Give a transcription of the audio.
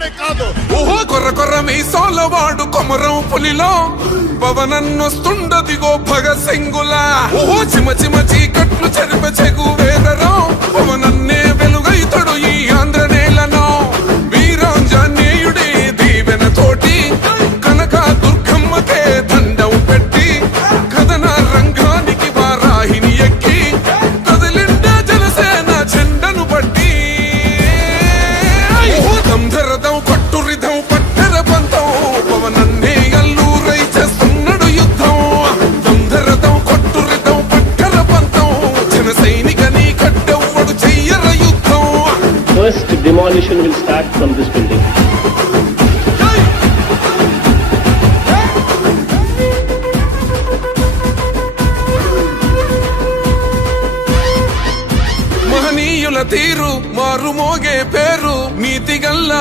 తెలంగాణనే కాదు. ఓహో కొర్ర కొర్ర మీసాలవాడు కొమరం పులిలో పవనన్నొస్తుండదిగో భగత్ సింగులా. ఓహో చిమ చిమ చీకట్లు చెరిప చెగు వేదరో పవనన్నే వెలుగైతడు ఈ ఆంధ్ర నేలను. వీరాంజనేయుడి దీవెన తోటి కనక దుర్గమ్మకే దండం పెట్టి కథన రంగానికి వారాహిని ఎక్కి కదిలిండ జనసేన జెండను బట్టి. దంధరదం కొట్టురిదం పట్టర పంతం పవనన్నే అల్లూరై చేస్తున్నాడు యుద్ధం. దంధరదం కొట్టురిదం పట్టర పంతం జన సైనిక నీ కట్టెవ్వడు చెయ్యర యుద్ధం. First demolition will start from this building. మహనీయుల తీరు మారుమోగే పేరు నీతిగల్లా